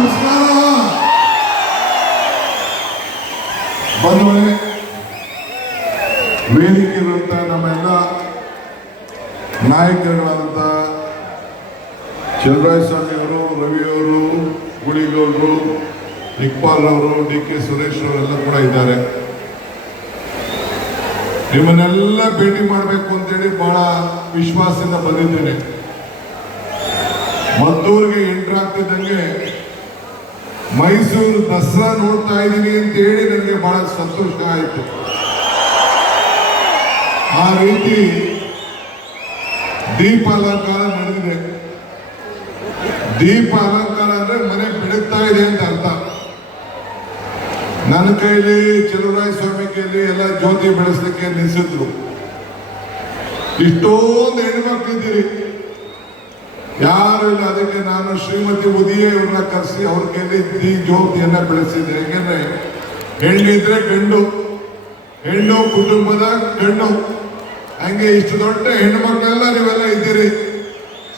ನಮಸ್ಕಾರ ಬಂಧುಗಳೇ, ವೇದಿಕೆಯಿರುವಂಥ ನಮ್ಮೆಲ್ಲ ನಾಯಕರುಗಳಾದಂಥ ಚಲುವರಾಯಸ್ವಾಮಿ ಅವರು, ರವಿಯವರು, ಗುಳಿಗೌಡರು, ಇಕ್ಬಾಲ್ ಅವರು, ಡಿ ಕೆ ಸುರೇಶ್ ಅವರೆಲ್ಲ ಕೂಡ ಇದ್ದಾರೆ. ನಿಮ್ಮನ್ನೆಲ್ಲ ಭೇಟಿ ಮಾಡಬೇಕು ಅಂತೇಳಿ ಬಹಳ ವಿಶ್ವಾಸದಿಂದ ಬಂದಿದ್ದೇನೆ. ಮದ್ದೂರಿಗೆ ಎಂಟ್ರ್ ಆಗ್ತಿದ್ದಂಗೆ ಮೈಸೂರು ದಸರಾ ನೋಡ್ತಾ ಇದ್ದೀನಿ ಅಂತ ಹೇಳಿ ನನಗೆ ಬಹಳ ಸಂತೋಷ ಆಯಿತು. ಆ ರೀತಿ ದೀಪ ಅಲಂಕಾರ ನಡೆದಿದೆ. ದೀಪ ಅಲಂಕಾರ ಅಂದ್ರೆ ಮನೆ ಬೆಳಗ್ತಾ ಇದೆ ಅಂತ ಅರ್ಥ. ನನ್ನ ಕೈಲಿ, ಚಲುವರಾಯಸ್ವಾಮಿ ಕೈಲಿ ಎಲ್ಲ ಜ್ಯೋತಿ ಬೆಳೆಸಲಿಕ್ಕೆ ನಿಲ್ಲಿಸಿದ್ರು. ಇಷ್ಟೊಂದು ಹೆಣ್ಮಕ್ಳಿದ್ದೀರಿ, ಯಾರು ಇಲ್ಲ. ಅದಕ್ಕೆ ನಾನು ಶ್ರೀಮತಿ ಉದಿಯೇ ಇವ್ರನ್ನ ಕರೆಸಿ ಅವ್ರ ಕೈಲಿ ಈ ಜ್ಯೋತಿಯನ್ನ ಬೆಳೆಸಿದ್ದೆ. ಯಾಕೆಂದ್ರೆ ಹೆಣ್ಣಿದ್ರೆ ಗಂಡು, ಹೆಣ್ಣು ಕುಟುಂಬದ ಗಂಡು. ಹಂಗೆ ಇಷ್ಟು ದೊಡ್ಡ ಹೆಣ್ಣು ಮಕ್ಕಳೆಲ್ಲ ನೀವೆಲ್ಲ ಇದ್ದೀರಿ.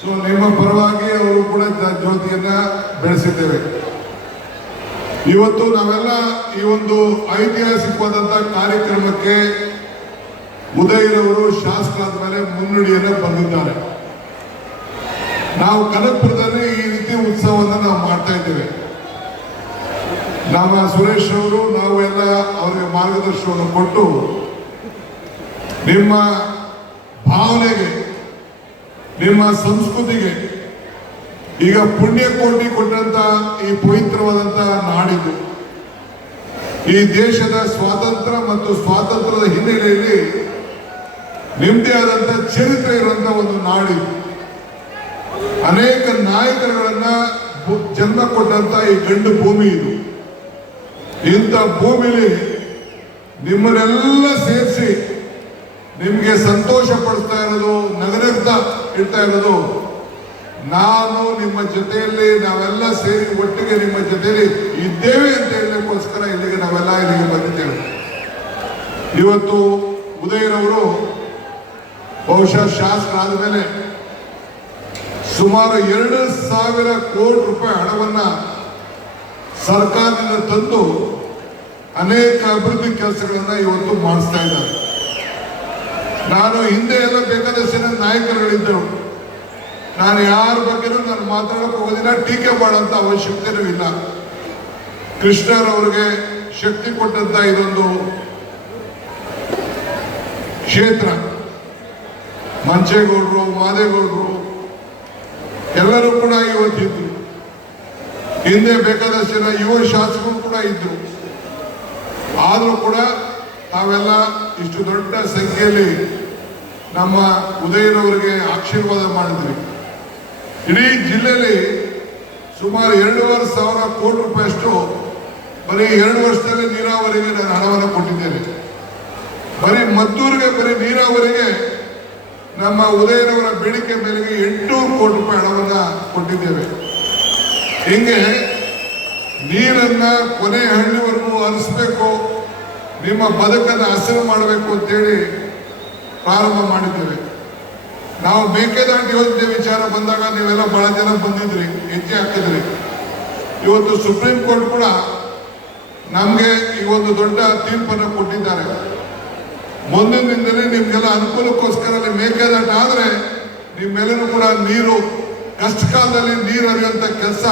ಸೊ ನಿಮ್ಮ ಪರವಾಗಿ ಅವರು ಕೂಡ ಜ್ಯೋತಿಯನ್ನ ಬೆಳೆಸಿದ್ದೇವೆ. ಇವತ್ತು ನಾವೆಲ್ಲ ಈ ಒಂದು ಐತಿಹಾಸಿಕವಾದಂತಹ ಕಾರ್ಯಕ್ರಮಕ್ಕೆ ಉದಯರವರು ಶಾಸಕರಾದ ಮೇಲೆ ಮುನ್ನುಡಿಯನ್ನ ಬರೆದಿದ್ದಾರೆ. ನಾವು ಕನಕಪುರದಲ್ಲಿ ಈ ರೀತಿ ಉತ್ಸವವನ್ನು ನಾವು ಮಾಡ್ತಾ ಇದ್ದೇವೆ. ನಮ್ಮ ಸುರೇಶ್ ಅವರು, ನಾವು ಎಲ್ಲ ಅವರಿಗೆ ಮಾರ್ಗದರ್ಶನವನ್ನು ಕೊಟ್ಟು ನಿಮ್ಮ ಭಾವನೆಗೆ, ನಿಮ್ಮ ಸಂಸ್ಕೃತಿಗೆ, ಈಗ ಪುಣ್ಯಕೋಟಿ ಕೊಟ್ಟಂತ ಈ ಪವಿತ್ರವಾದಂತ ನಾಡಿದು, ಈ ದೇಶದ ಸ್ವಾತಂತ್ರ್ಯ ಮತ್ತು ಸ್ವಾತಂತ್ರ್ಯದ ಹಿನ್ನೆಲೆಯಲ್ಲಿ ನಿಮ್ಮದೇ ಆದಂತ ಚರಿತ್ರೆ ಇರುವಂತ ಒಂದು ನಾಡಿದು. ಅನೇಕ ನಾಯಕರುಗಳನ್ನ ಜನ್ಮ ಕೊಟ್ಟಂತ ಈ ಗಂಡು ಭೂಮಿ ಇದು. ಇಂಥ ಭೂಮಿಲಿ ನಿಮ್ಮನ್ನೆಲ್ಲ ಸೇರಿಸಿ ನಿಮ್ಗೆ ಸಂತೋಷ ಪಡಿಸ್ತಾ ಇರೋದು, ನಗರಗ್ತಾ ಇಡ್ತಾ ಇರೋದು ನಾನು ನಿಮ್ಮ ಜೊತೆಯಲ್ಲಿ, ನಾವೆಲ್ಲ ಸೇರಿ ಒಟ್ಟಿಗೆ ನಿಮ್ಮ ಜೊತೆಯಲ್ಲಿ ಇದ್ದೇವೆ ಅಂತ ಹೇಳಲಿಕ್ಕೋಸ್ಕರ ಇಲ್ಲಿಗೆ ಇಲ್ಲಿಗೆ ಬಂದಿದ್ದೇವೆ. ಇವತ್ತು ಉದಯರವರು ಬಹುಶಃ ಶಾಸಕರಾದ ಮೇಲೆ ಸುಮಾರು 2,000 ಕೋಟಿ ರೂಪಾಯಿ ಹಣವನ್ನ ಸರ್ಕಾರದಿಂದ ತಂದು ಅನೇಕ ಅಭಿವೃದ್ಧಿ ಕೆಲಸಗಳನ್ನ ಇವತ್ತು ಮಾಡಿಸ್ತಾ ಇದ್ದಾರೆ. ನಾನು ಹಿಂದೆ ಎಲ್ಲ ಬೇಕಾದಷ್ಟು ಜನ ನಾಯಕರುಗಳಿದ್ದರು. ನಾನು ಯಾರ ಬಗ್ಗೆನೂ ನಾನು ಮಾತಾಡಕ್ಕೆ ಹೋಗೋದಿಲ್ಲ, ಟೀಕೆ ಮಾಡೋಂಥ ಅವಶ್ಯಕತೆನೂ ಇಲ್ಲ. ಕೃಷ್ಣರವರಿಗೆ ಶಕ್ತಿ ಕೊಟ್ಟಂತ ಇದೊಂದು ಕ್ಷೇತ್ರ. ಮಂಚೇಗೌಡರು, ಮಾದೇಗೌಡರು ಎಲ್ಲರೂ ಕೂಡ ಇವತ್ತಿದ್ರು. ಹಿಂದೆ ಬೇಕಾದಷ್ಟು ಜನ ಯುವ ಶಾಸಕರು ಕೂಡ ಇದ್ರು. ಆದರೂ ಕೂಡ ತಾವೆಲ್ಲ ಇಷ್ಟು ದೊಡ್ಡ ಸಂಖ್ಯೆಯಲ್ಲಿ ನಮ್ಮ ಉದಯನವರಿಗೆ ಆಶೀರ್ವಾದ ಮಾಡಿದ್ರಿ. ಇಡೀ ಜಿಲ್ಲೆಯಲ್ಲಿ ಸುಮಾರು 2,500 ಕೋಟಿ ರೂಪಾಯಿಯಷ್ಟು ಬರೀ 2 ವರ್ಷದಲ್ಲಿ ನೀರಾವರಿಗೆ ನಾನು ಹಣವನ್ನು ಕೊಟ್ಟಿದ್ದೇನೆ. ಬರೀ ಮದ್ದೂರಿಗೆ, ಬರೀ ನೀರಾವರಿಗೆ ನಮ್ಮ ಉದಯನವರ ಬೇಡಿಕೆ ಮೇಲೆಗೆ 800 ಕೋಟಿ ರೂಪಾಯಿ ಹಣವನ್ನ ಕೊಟ್ಟಿದ್ದೇವೆ. ಹಿಂಗೆ ನೀರನ್ನ ಕೊನೆ ಹಳ್ಳಿವರೆಗೂ ಹರಿಸಬೇಕು, ನಿಮ್ಮ ಬದುಕನ್ನು ಹಸಿರು ಮಾಡಬೇಕು ಅಂತೇಳಿ ಪ್ರಾರಂಭ ಮಾಡಿದ್ದೇವೆ. ನಾವು ಮೇಕೆದಾಟು ಯೋಜನೆ ವಿಚಾರ ಬಂದಾಗ ನೀವೆಲ್ಲ ಬಹಳ ಜನ ಬಂದಿದ್ರಿ, ಹೆಜ್ಜೆ ಹಾಕಿದ್ರಿ. ಇವತ್ತು ಸುಪ್ರೀಂ ಕೋರ್ಟ್ ಕೂಡ ನಮಗೆ ಈ ಒಂದು ದೊಡ್ಡ ತೀರ್ಪನ್ನು ಕೊಟ್ಟಿದ್ದಾರೆ. ಮುಂದಿನ ದಿನದಲ್ಲಿ ನಿಮ್ಗೆಲ್ಲ ಅನುಕೂಲಕ್ಕೋಸ್ಕರ ಮೇಕೆದಾಟ ಆದ್ರೆ ನಿಮ್ಮೆಲ್ಲರೂ ಕೂಡ ನೀರು, ಕಷ್ಟ ಕಾಲದಲ್ಲಿ ನೀರು ಹರಿಯುವಂತ ಕೆಲಸ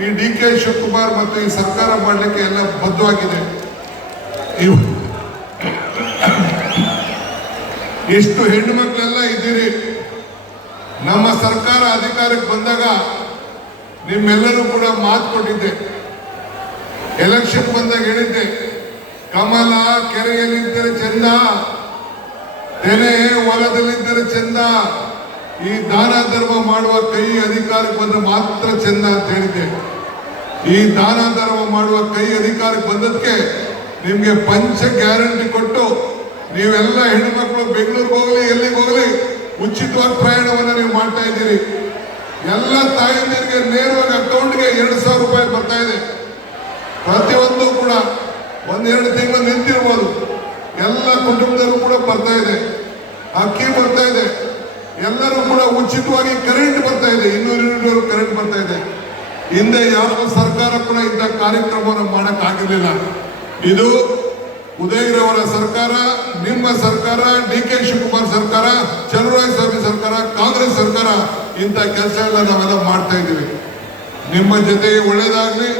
ಈ ಡಿ ಕೆ ಶಿವಕುಮಾರ್ ಮತ್ತು ಈ ಸರ್ಕಾರ ಮಾಡಲಿಕ್ಕೆ ಎಲ್ಲ ಬದ್ಧವಾಗಿದೆ. ಎಷ್ಟು ಹೆಣ್ಣು ಮಕ್ಕಳೆಲ್ಲ ಇದ್ದೀರಿ. ನಮ್ಮ ಸರ್ಕಾರ ಅಧಿಕಾರಕ್ಕೆ ಬಂದಾಗ ನಿಮ್ಮೆಲ್ಲರೂ ಕೂಡ ಮಾತು ಕೊಟ್ಟಿದ್ದೆ. ಎಲೆಕ್ಷನ್ ಬಂದಾಗ ಹೇಳಿದ್ದೆ, ಕಮಲ ಕೆರೆಯಲ್ಲಿದ್ದರೆ ಚಂದ, ತೆನೆ ಹೊಲದಲ್ಲಿದ್ದರೆ ಚಂದ, ಈ ದಾನ ಧರ್ಮ ಮಾಡುವ ಕೈ ಅಧಿಕಾರಕ್ಕೆ ಬಂದ್ರೆ ಮಾತ್ರ ಚಂದ ಅಂತ ಹೇಳಿದ್ದೆ. ಈ ದಾನ ಧರ್ಮ ಮಾಡುವ ಕೈ ಅಧಿಕಾರಕ್ಕೆ ಬಂದದಕ್ಕೆ ನಿಮ್ಗೆ ಪಂಚ ಗ್ಯಾರಂಟಿ ಕೊಟ್ಟು ನೀವೆಲ್ಲ ಹೆಣ್ಣುಮಕ್ಕಳು ಬೆಂಗಳೂರಿಗೆ ಹೋಗ್ಲಿ, ಎಲ್ಲಿಗೆ ಹೋಗ್ಲಿ ಉಚಿತವಾಗಿ ಪ್ರಯಾಣವನ್ನು ನೀವು ಮಾಡ್ತಾ ಇದ್ದೀರಿ. ಎಲ್ಲ ತಾಯಂದಿರಿಗೆ ನೇರವಾಗಿ ಅಕೌಂಟ್ಗೆ 2,000 ರೂಪಾಯಿ ಬರ್ತಾ ಇದೆ. ಪ್ರತಿಯೊಂದು ಕೂಡ 1-2 ತಿಂಗಳು ನಿಂತಿರ್ಬೋದು. ಎಲ್ಲ ಕುಟುಂಬದವರು ಕೂಡ ಬರ್ತಾ ಇದೆ, ಅಕ್ಕಿ ಬರ್ತಾ ಇದೆ, ಎಲ್ಲರೂ ಕೂಡ ಉಚಿತವಾಗಿ ಕರೆಂಟ್ ಬರ್ತಾ ಇದೆ. 200 ಯೂನಿಟ್ ಕರೆಂಟ್ ಬರ್ತಾ ಇದೆ. ಹಿಂದೆ ಯಾವ ಸರ್ಕಾರ ಕೂಡ ಇಂಥ ಕಾರ್ಯಕ್ರಮವನ್ನು ಮಾಡಕ್ಕಾಗಿರ್ಲಿಲ್ಲ. ಇದು ಉದಯಗಿರಿಯವರ ಸರ್ಕಾರ, ನಿಮ್ಮ ಸರ್ಕಾರ, ಡಿ.ಕೆ. ಶಿವಕುಮಾರ್ ಸರ್ಕಾರ, ಚಲುವರಾಯಸ್ವಾಮಿ ಸರ್ಕಾರ, ಕಾಂಗ್ರೆಸ್ ಸರ್ಕಾರ ಇಂಥ ಕೆಲಸ ಎಲ್ಲ ನಾವೆಲ್ಲ ಮಾಡ್ತಾ ಇದ್ದೀವಿ. ನಿಮ್ಮ ಜೊತೆಗೆ ಒಳ್ಳೇದಾಗ್ಲಿ.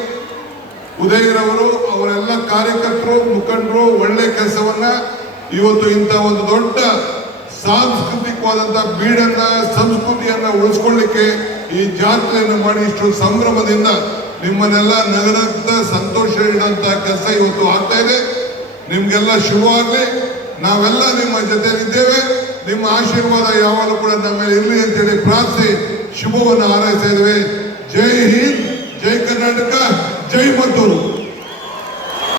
ಉದಯಗಿರವರು ಅವರೆಲ್ಲ ಕಾರ್ಯಕರ್ತರು, ಮುಖಂಡರು ಒಳ್ಳೆ ಕೆಲಸವನ್ನ ಇವತ್ತು ಇಂಥ ಒಂದು ದೊಡ್ಡ ಸಾಂಸ್ಕೃತಿಕವಾದಂಥ ಬೀಡನ್ನ, ಸಂಸ್ಕೃತಿಯನ್ನ ಉಳಿಸ್ಕೊಳ್ಳಿಕ್ಕೆ ಈ ಜಾತ್ರೆಯನ್ನು ಮಾಡಿ ಇಷ್ಟು ಸಂಭ್ರಮದಿಂದ ನಿಮ್ಮನ್ನೆಲ್ಲ ನಗನಗ್ತಾ ಸಂತೋಷ ಇಡುವಂತ ಕೆಲಸ ಇವತ್ತು ಆಗ್ತಾ ಇದೆ. ನಿಮ್ಗೆಲ್ಲ ಶುಭವಾಗ್ಲಿ. ನಾವೆಲ್ಲ ನಿಮ್ಮ ಜೊತೆಲಿದ್ದೇವೆ. ನಿಮ್ಮ ಆಶೀರ್ವಾದ ಯಾವಾಗಲೂ ಕೂಡ ನಮ್ಮ ಮೇಲೆ ಇರಲಿ ಅಂತೇಳಿ ಪ್ರಾರ್ಥಿಸಿ ಶುಭವನ್ನು ಹಾರೈಸ್ತಾ ಇದ್ದೇವೆ. ಜೈ ಹಿಂದ್, ಜೈ ಕರ್ನಾಟಕ, ಜೈ ಮದ್ದೂರು.